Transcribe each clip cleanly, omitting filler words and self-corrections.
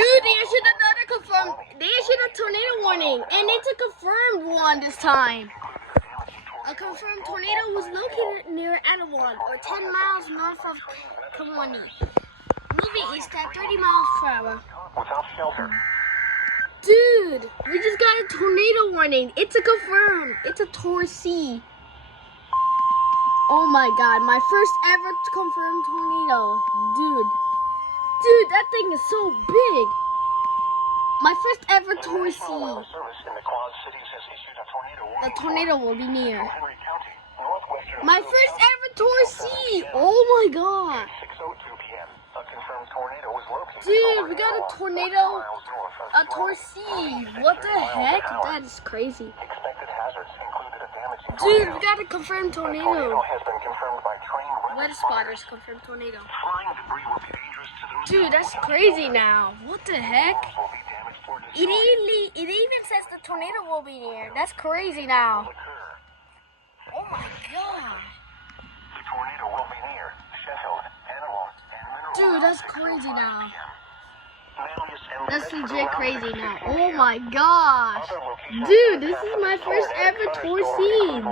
Dude, they issued another They issued a tornado warning, and it's a confirmed one this time. A confirmed tornado was located near Anawan, or 10 miles north of Kawani. Moving east at 30 miles per hour. Without shelter. Dude, we just got a tornado warning. It's a confirmed. It's a Tor C. Oh my god, my first ever confirmed tornado. Dude, that thing is so big. My first ever Tor C. The tornado will be near. My first ever Tor C. Oh my god. Dude, we got a tornado. A Tor C. What the heck? That is crazy. Dude, we got a confirmed tornado. Weather spotters confirmed tornado. Dude, that's crazy now. What the heck? It even says the tornado will be near. That's crazy now. Oh my god. The tornado will be near Sheffield, Anawan, and Dude, that's crazy now. That's legit crazy now. Oh my gosh. Dude, this is my first ever Tor C.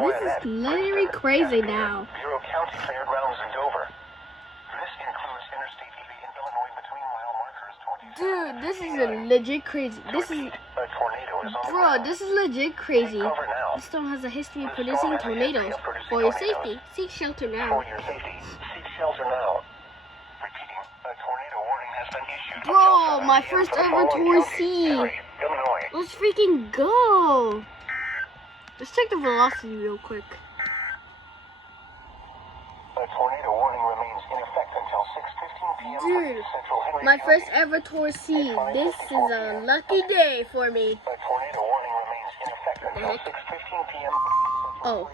This is literally crazy now. Bureau County Fairgrounds in Dover. This includes Interstate 80 in Illinois between mile markers 20. Dude, this is a legit crazy. Bro, this is legit crazy. This stone has a history of producing tornadoes. For your safety, seek shelter now. For your safety, seek shelter now. Repeating, a tornado warning has been issued. Bro, my first ever Tor C. Let's freaking go. Let's check the velocity real quick. A tornado warning remains in effect until 6:15 p.m. Dude, Central Henry my County. first ever Tor C. This is a lucky day for me. A tornado warning remains in effect until 6:15 p.m. Oh.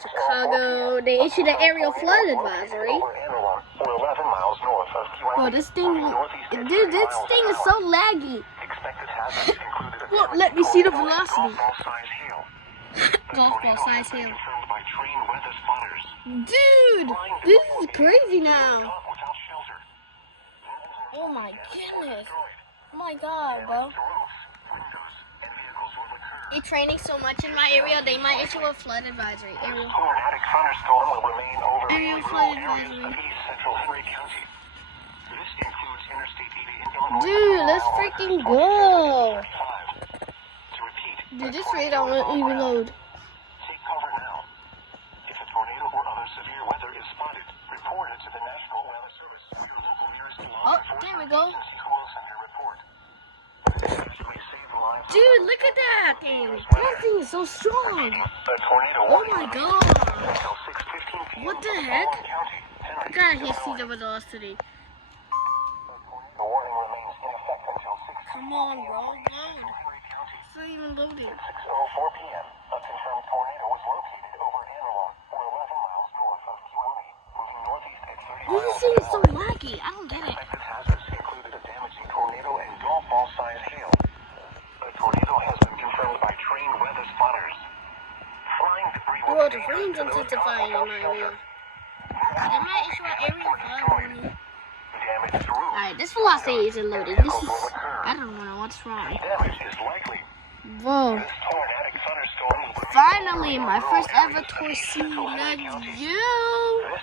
Chicago, they issued an aerial flood advisory. Bro, this thing is so laggy. Well, let me see the velocity. Golf ball size hail. Dude, this is crazy now. Oh my goodness. Oh my god, bro. It's raining so much in my area, they might issue a flood advisory. Aerial thunderstorm will remain over flood advisory. Central Henry County. This includes Interstate 80 in Illinois. Dude, let's freaking go. To repeat, Dude, this radar won't even load. take cover now. If a tornado or other severe weather is spotted, report it to the National Weather Service or your local nearest law Oh, there we go. agency who will send your report. Dude, look at that thing. That thing is so strong. Oh my god. What the heck? I gotta hit see the velocity. Come on, bro. Load. It's not even loading. 6:04 p.m. A confirmed tornado was located over Anawan, or 11 miles north of Kiwami, moving northeast at 30 miles. This thing is so laggy. I don't get it. Expected hazards included a damaging tornado and golf ball-sized hail. A tornado has been confirmed by trained weather spotters. Flying debris will Bro, the rain's intensifying in my area. They might issue an aerial flood warning. Alright, this velocity isn't loading. This is... I don't know what's wrong. Damage is likely. Bro. This tornadic thunderstorm will Finally, my first ever Tor C. Let's go.